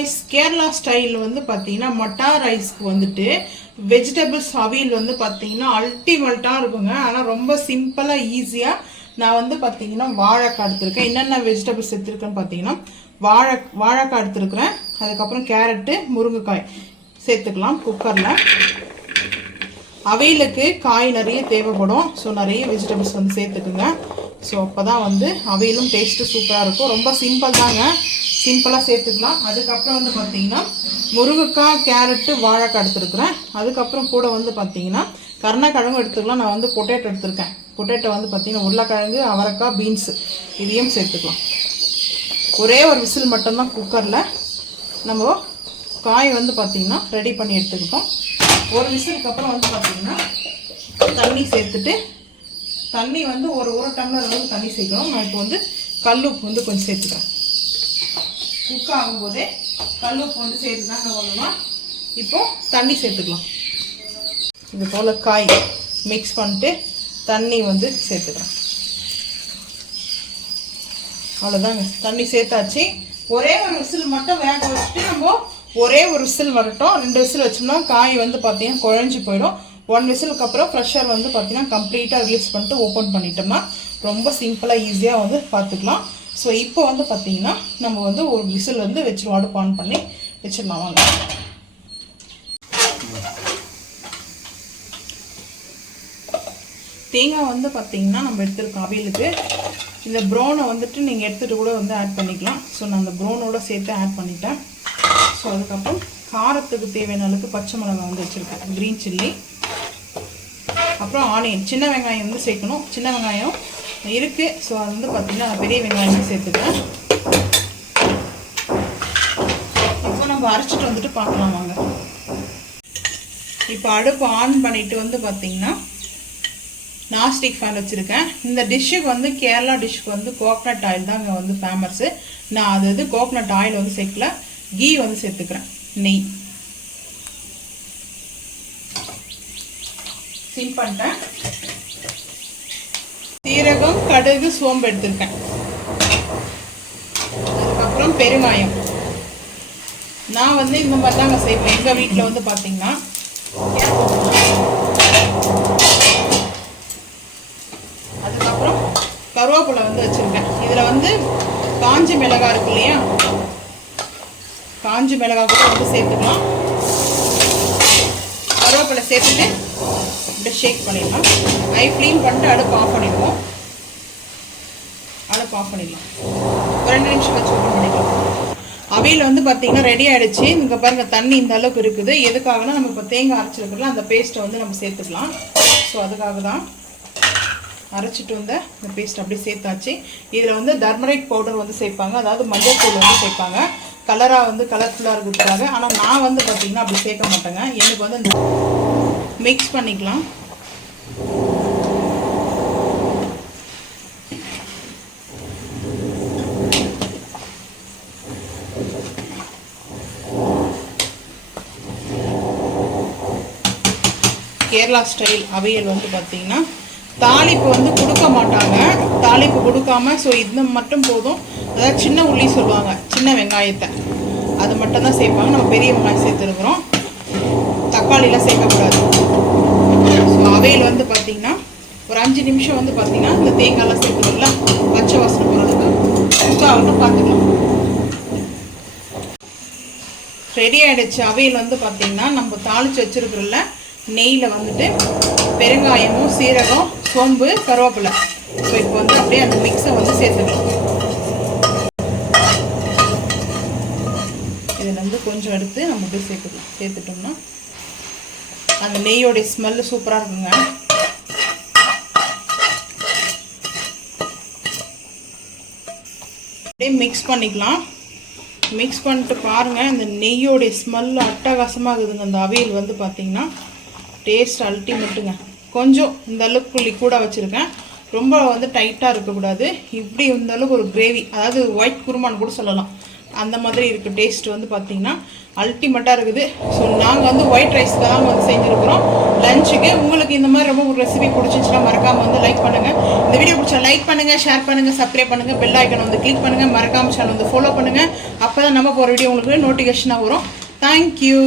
Rice Kerala style வந்து பார்த்தீங்கன்னா மட்டா ரைஸ்க்கு வந்துட்டு வெஜிடபிள்ஸ் அவியல் வந்து பார்த்தீங்கன்னா அல்டிமேட்டாக இருக்குங்க. ஆனால் ரொம்ப சிம்பிளாக ஈஸியாக நான் வந்து பார்த்தீங்கன்னா வாழைக்காய் எடுத்துருக்கேன். என்னென்ன வெஜிடபிள்ஸ் எடுத்துருக்கேன்னு பார்த்தீங்கன்னா வாழை வாழைக்காய் எடுத்துருக்குறேன். அதுக்கப்புறம் கேரட்டு முருங்கைக்காய் சேர்த்துக்கலாம் குக்கரில் அவையலுக்கு காய் நிறைய தேவைப்படும். ஸோ நிறைய வெஜிடபிள்ஸ் வந்து சேர்த்துக்குங்க. ஸோ அப்போ தான் வந்து அவையிலும் டேஸ்ட்டு சூப்பராக இருக்கும். ரொம்ப சிம்பிள் தாங்க. சிம்பிளாக சேர்த்துக்கலாம். அதுக்கப்புறம் வந்து பார்த்தீங்கன்னா முருங்கைக்காய் கேரட்டு வாழைக்காய் எடுத்துருக்குறேன். அதுக்கப்புறம் கூட வந்து பார்த்தீங்கன்னா கருணக்கிழங்கு எடுத்துக்கலாம். நான் வந்து பொட்டேட்டோ எடுத்திருக்கேன். பொட்டேட்டோ வந்து பார்த்தீங்கன்னா உருளைக்கிழங்கு அவரைக்காய் பீன்ஸு இதையும் சேர்த்துக்கலாம். ஒரே ஒரு விசில் மட்டும்தான் குக்கரில் நம்ம காய் வந்து பார்த்திங்கன்னா ரெடி பண்ணி எடுத்துக்கிட்டோம். ஒரு விசிலுக்கு அப்புறம் வந்து பார்த்தீங்கன்னா தண்ணி சேர்த்துட்டு தண்ணி வந்து ஒரு ஒரு டம்ளர் வந்து தண்ணி சேர்க்கணும் நான் இப்போ வந்து கல்லுப்பு வந்து கொஞ்சம் சேர்த்துக்கிறேன். குக் ஆகும்போதே கல்லுப்பு வந்து சேர்த்து தான் என்ன பண்ணணும் இப்போ தண்ணி சேர்த்துக்கலாம். இது போல் காய் மிக்ஸ் பண்ணிட்டு தண்ணி வந்து சேர்த்துக்கலாம். அவ்வளோதாங்க தண்ணி சேர்த்தாச்சு. ஒரே ஒரு விசில் மட்டும் வேக வச்சுட்டு நம்ம ஒரே ஒரு விசில் வரட்டும். ரெண்டு விசில் வச்சோம்னா காய் வந்து பார்த்தீங்கன்னா குழஞ்சி போயிடும். ஒன் விசிலுக்கு அப்புறம் ப்ரெஷர் வந்து பார்த்தீங்கன்னா கம்ப்ளீட்டாக ரிலீஸ் பண்ணிட்டு ஓப்பன் பண்ணிட்டோம்னா ரொம்ப சிம்பிளாக ஈஸியாக வந்து பார்த்துக்கலாம் ஸோ இப்போ வந்து பார்த்தீங்கன்னா நம்ம வந்து ஒரு விசில் வந்து வச்சிருவோம் அடுப்பு ஆன் பண்ணி வச்சிடலாம் வாங்க. தேங்காய் வந்து பார்த்தீங்கன்னா நம்ம எடுத்துருக்கோம் அவியலுக்கு. இந்த ப்ரௌனை வந்துட்டு நீங்கள் எடுத்துகிட்டு கூட வந்து ஆட் பண்ணிக்கலாம். ஸோ நான் அந்த ப்ரௌனோட சேர்த்து ஆட் பண்ணிட்டேன். ஸோ அதுக்கப்புறம் காரத்துக்கு தேவையான அளவுக்கு பச்சை மிளகாய் வந்து வச்சுருக்கேன். க்ரீன் சில்லி அப்புறம் ஆனியன் சின்ன வெங்காயம் வந்து சேர்க்கணும். சின்ன வெங்காயம் இருக்குது ஸோ அது வந்து பார்த்திங்கன்னா பெரிய வெங்காயமே சேர்த்துக்கிறேன். இப்போ நம்ம அரைச்சிட்டு வந்துட்டு பார்க்கலாம் வாங்க. இப்போ அடுப்பு ஆன் பண்ணிட்டு வந்து பார்த்தீங்கன்னா நாஸ்டிக் ஃபேன் வச்சுருக்கேன். இந்த டிஷ்ஷுக்கு வந்து கேரளா டிஷ்ஷுக்கு வந்து கோக்னட் ஆயில் தான் இங்கே வந்து ஃபேமஸ்ஸு நான் அது வந்து கோக்னட் ஆயில் வந்து சேர்க்கல. கீ வந்து சேர்த்துக்கிறேன். நெய். சிம் பண்ணிட்டேன். சீரகம் கடுகு சோம்பு எடுத்திருக்கேன் அதுக்கப்புறம் பெருங்காயம். நான் வந்து இந்த மாதிரி தாங்க செய்வேன். எங்கள் வீட்டில் வந்து பார்த்தீங்கன்னா அதுக்கப்புறம் கருவேப்பிலை வந்து வச்சுருக்கேன். இதில் வந்து காஞ்சி மிளகாய் இருக்கு இல்லையா? காஞ்சி மிளகாய் கூட வந்து சேர்த்துக்கலாம். கருவேப்பிலை சேர்த்துட்டு இப்படி ஷேக் பண்ணிடலாம். ஐ க்ளீன் பண்ணிட்டு அடுப்பு ஆஃப் பண்ணிடுவோம். அடுப்பு ஆஃப் பண்ணிடலாம். ஒரு ரெண்டு நிமிஷம் வச்சு ஓப்பன் பண்ணிக்கலாம். அவையில் வந்து பார்த்திங்கன்னா ரெடி ஆகிடுச்சு இங்கே பாருங்கள் தண்ணி இந்த அளவுக்கு இருக்குது. எதுக்காகனா நம்ம இப்போ தேங்காய் அரைச்சிருக்கலாம் அந்த பேஸ்ட்டை வந்து நம்ம சேர்த்துக்கலாம். ஸோ அதுக்காக தான் அரைச்சிட்டு வந்த இந்த பேஸ்ட் அப்படியே சேர்த்தாச்சு. இதில் வந்து தர்மரிக் பவுடர் வந்து சேர்ப்பாங்க. அதாவது மஞ்சள் தூள் வந்து சேர்ப்பாங்க. கலராக வந்து கலர்ஃபுல்லாக இருக்கிறதுக்காக. ஆனால் நான் வந்து பார்த்திங்கன்னா அப்படி சேர்க்க மாட்டேங்க. எனக்கு வந்து இந்த மிக்ஸ் பண்ணிக்கலாம். கேரளா ஸ்டைல் அவியல் வந்து பார்த்தீங்கன்னா தாளிப்பு வந்து கொடுக்க மாட்டாங்க. தாளிப்பு கொடுக்காம ஸோ இது மட்டும் போதும். அதாவது சின்ன உள்ளி சொல்லுவாங்க சின்ன வெங்காயத்தை. அது மட்டும்தான் சேர்ப்பாங்க. நம்ம பெரிய வெங்காயம் சேர்த்துருக்குறோம். தக்காளிலாம் சேர்க்கக்கூடாது. ஸோ அவையில் வந்து பார்த்தீங்கன்னா ஒரு அஞ்சு நிமிஷம் வந்து பார்த்தீங்கன்னா இந்த தேங்காய்லாம் சேர்க்கணும்ல? பச்சை வாசனை போகிறதுக்கு குக்காகட்டும் பார்த்துக்கலாம். ரெடி ஆகிடுச்சு அவையில் வந்து பார்த்தீங்கன்னா நம்ம தாளித்து வச்சுருக்குறோம்ல நெய்யில் வந்துட்டு பெருங்காயமும் சீரகம் சோம்பு கருவேப்பிலை. ஸோ இப்போ வந்து அப்படியே அந்த மிக்ஸை வந்து சேர்த்துக்கணும் இதில் வந்து கொஞ்சம் எடுத்து நம்ம அப்படியே சேர்த்துக்கலாம். சேர்த்துட்டோம்னா அந்த நெய்யோடைய ஸ்மெல்லு சூப்பராக இருக்குங்க. அப்படியே மிக்ஸ் பண்ணிக்கலாம். மிக்ஸ் பண்ணிட்டு பாருங்கள் இந்த நெய்யோடைய ஸ்மெல் அட்டகாசமாக இருக்குதுங்க. அந்த அவியல் வந்து பார்த்தீங்கன்னா டேஸ்ட் அல்டிமேட்டுங்க கொஞ்சம் இந்த அளவுக்கு லிக்விடாக வச்சுருக்கேன். ரொம்ப வந்து டைட்டாக இருக்கக்கூடாது. இப்படி இருந்தாலும் ஒரு கிரேவி அதாவது ஒயிட் குருமான்னு கூட சொல்லலாம். அந்த மாதிரி இருக்குது டேஸ்ட் வந்து பார்த்தீங்கன்னா அல்டிமேட்டாக இருக்குது. ஸோ நாங்கள் வந்து ஒயிட் ரைஸ்க்கு தான் வந்து செஞ்சுருக்கிறோம். லஞ்சுக்கு உங்களுக்கு இந்த மாதிரி ரொம்ப ஒரு ரெசிபி பிடிச்சிச்சுன்னா மறக்காமல் வந்து லைக் பண்ணுங்கள் இந்த வீடியோ பிடிச்சா லைக் பண்ணுங்கள் ஷேர் பண்ணுங்கள் சப்ஸ்கிரைப் பண்ணுங்கள் பெல் ஐக்கன் வந்து கிளிக் பண்ணுங்கள் மறக்காமல் சேனல் வந்து ஃபாலோ பண்ணுங்கள் அப்போ தான் நம்ம போகிற வீடியோ உங்களுக்கு நோட்டிஃபிகேஷனாக வரும். தேங்க்யூ